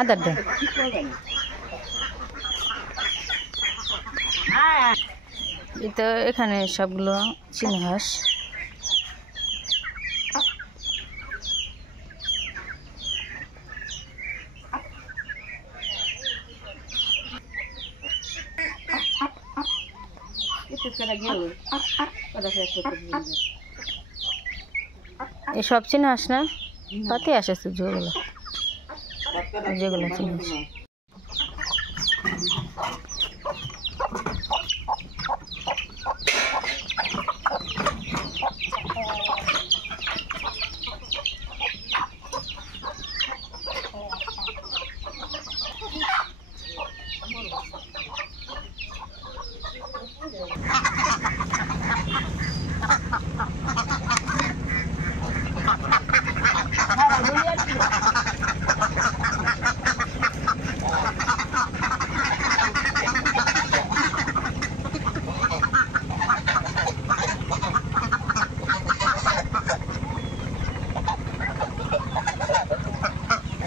আদার দে এই তো এখানে সবগুলো চীনা হাঁস এই সব চীনা হাঁস না পাতে আসে যেগুলো যেগুলো চীনা হাঁস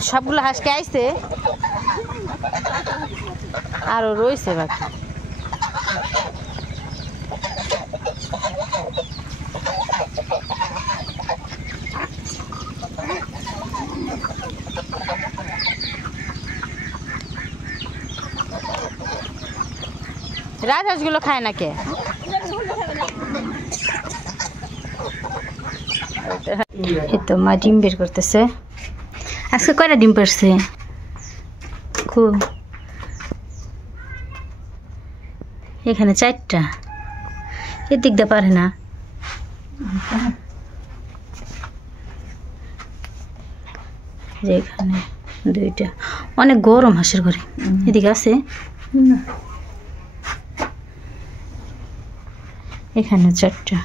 সবগুলো হাঁসকে আইছে আরো রয়েছে বাকি রাজহাঁসগুলো খায় না কে এই তো মা ডিম বের করতেছে আজকে কয়টা ডিম পারছে খুব এখানে 4টা এদিক দিয়ে পারে না যে এখানে 2টা অনেক গরম হাঁসের ঘরে এদিকে আছে এখানে 4টা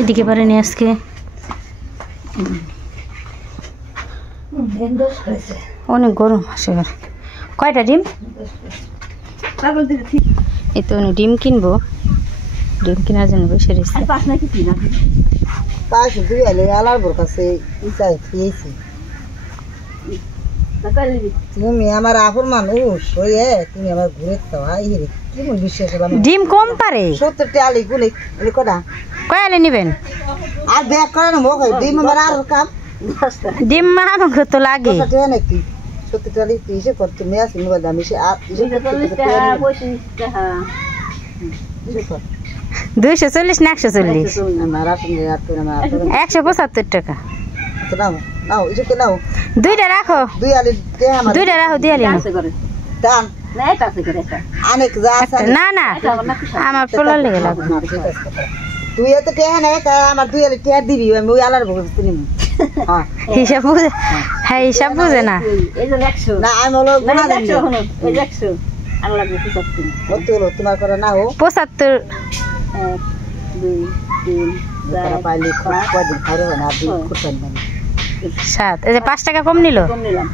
এদিকে পারেনি আজকে অনেক গরম হাঁসের ঘরে কয়টা ডিম এই তো ডিম কিনবো ডিম কেনার জন্য বসে তুমি আমার আপন মানুষ হয়ে তুমি আমার ঘুরে ডিম কম পারে 70 আলি গুলি কটা কয় আলি নিবেন আর ব্যাগ করে না মোকে ডিম আমার আর কাম ডিম আমাকে তো লাগে নাকি 70 আলি হিসেব করতে মেয়ে আছে নিবা দাম এসে আর 240 না 140 আমার আসলে আর তো আমার 175 টাকা নাও নাও এসে নাও 2টা রাখো 2 আলি দে আমার 2টা রাখো 2 আলি দাম না এটা আছে করে এটা অনেক যা আছে না না আমার পোলার লেগে লাগবে তুই এত টেহা নাই আমার 2 আলি টেহা দিবি আমি ওই আলার বলতে নিব হ্যাঁ হিসাব বুঝে হ্যাঁ হিসাব বুঝে না এই যে 100 না আমি হলো গুণা দিই 100 হলো এই 100 আর লাগবে 75 কত হলো তোমার করে না ও 75 1 2 3 4 পাইলে কয়দিন খাইরো না আপনি খুঁজছেন না 7 এই যে 5 টাকা কম নিল কম নিলাম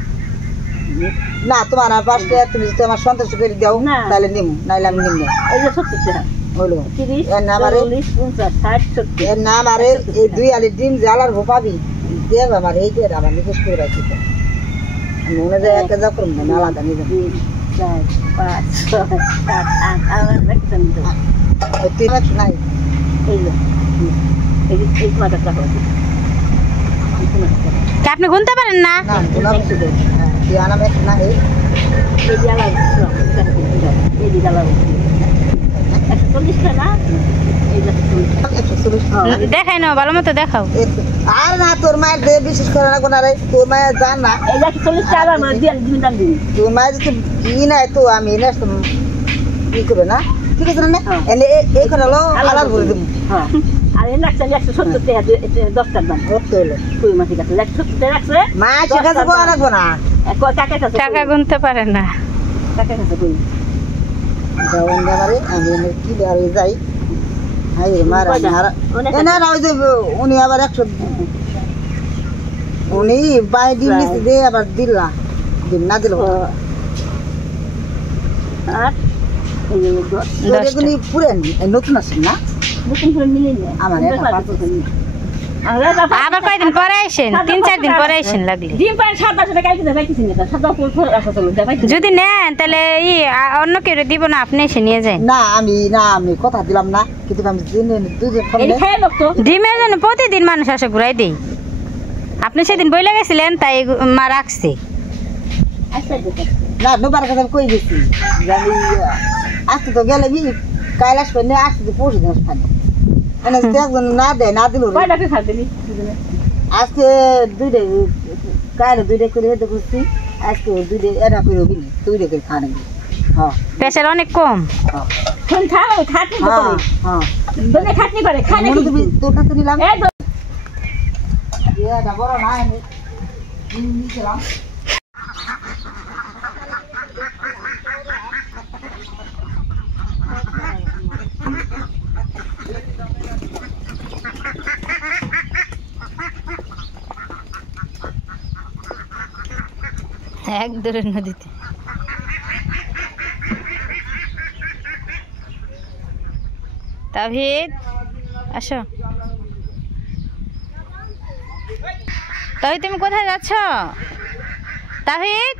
না তোমার আর 5 টাকা তুমি যদি আমার সন্তুষ্ট করে দাও তাহলে নিমু নাইলে আমি নিমু এই যে 70 টাকা হলো 30 এর নাম আরে 40 50 60 70 এর নাম আরে এই 2 আলি ডিম জালার গোপাবি দেব আমার এই যে আমার নিকেশ করে রাখি তো আমি ওনে যে এক কাজ করব না আলাদা নিব 4 5 6 7 8 আর রাখতাম তো এই তিন নাই এই যে এই মাথা টাকা কি আপনি গুনতে পারেন না না গুনাম শুধু দিয়ানা মে না এই দিয়ালা এই দিয়ালা 140 টাকা দেখাই না ভালো মতো দেখাও। আর না তোর মায়ের দিয়ে বিশেষ করে না কোন তোর মায়ের জান না তোর মায়ের যদি কি নাই তো আমি কি করবে না ঠিক আছে না এনে এখন হলো আলাদা করে দেবো আর এই লাগছে 170 টাকা 10টার দাম করতে হলো কই মাটি কাছে 170 টাকা রাখছে মা টাকা দেবো রাখবো না টাকা কাছে টাকা গুনতে পারে না টাকা কাছে কই যাও এবারে আমি কি আর যাই হাই মারা না না ওই যে উনি আবার 100 উনি বাই দিন নিছে দে আবার দিলা দিন না দিল আর এই যে এগুলি পুরান নতুন আছে না নতুন করে মিলে নে আমার আবার কয়দিন পরে আসেন 3-4 দিন পরে আসেন লাগলে ডিম পান 700 টাকা কিনে যাইতেছি না 700 টাকা চলো যাই যদি নেন তাহলে অন্য কেউ দিব না আপনি এসে নিয়ে যান না আমি কথা দিলাম না কিন্তু আমি দুজন এই খায় লোক তো ডিমের জন্য প্রতিদিন মানুষ আসে ঘুরাই দেই আপনি সেদিন বইলা গেছিলেন তাই মা রাখছে আচ্ছা না নোবার কথা কই গেছি আমি আজকে তো গেলে বি কাইলাস করে আসতে তো পৌঁছে দিন স্থানে মানে একজন না দেয় না দিল কয়টা কি খাবেনি দুজনে আজকে দুইটা কাইলে দুইটা করে হেঁটে করছি আজকে দুইটা এটা করে বিনি দুইটা করে খানে হ্যাঁ প্রেশার অনেক কম কোন খাও খাটনি করে হ্যাঁ বলে খাটনি করে খানে কি তুমি তোর কাছে নিলাম এই তো এটা বড় না আমি নিলাম এক দূরের নদীতে তাহিদ আসো তাহিদ তুমি কোথায় যাচ্ছ তাহিদ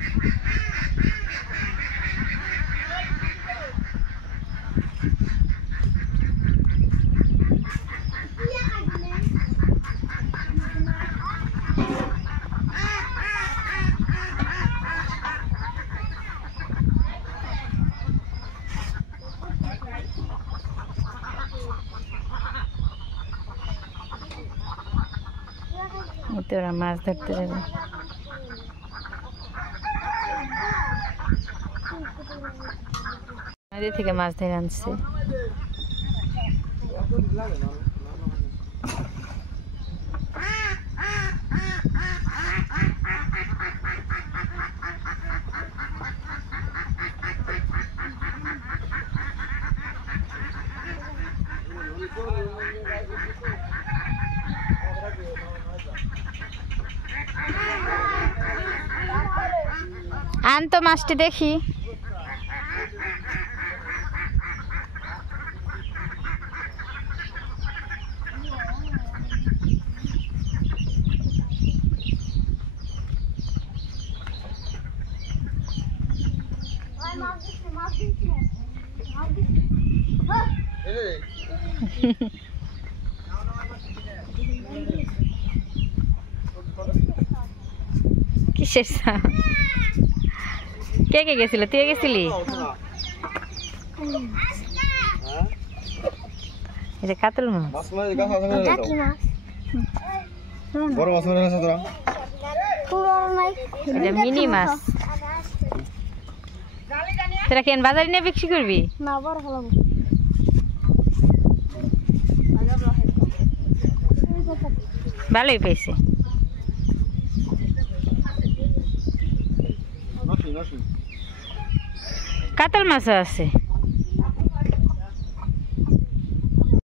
ওরা মাছ ধরতে যাবে নদী থেকে মাছ ধরে আনছে আন তো মাছটি দেখি কিসের কে কে গেছিল তুই গেছিলি এটা কাতল মাছ এটা মিনি মাছ তোরা কেন বাজারে নিয়ে বিক্রি করবি ভালোই পেয়েছে কাতল মাছও আছে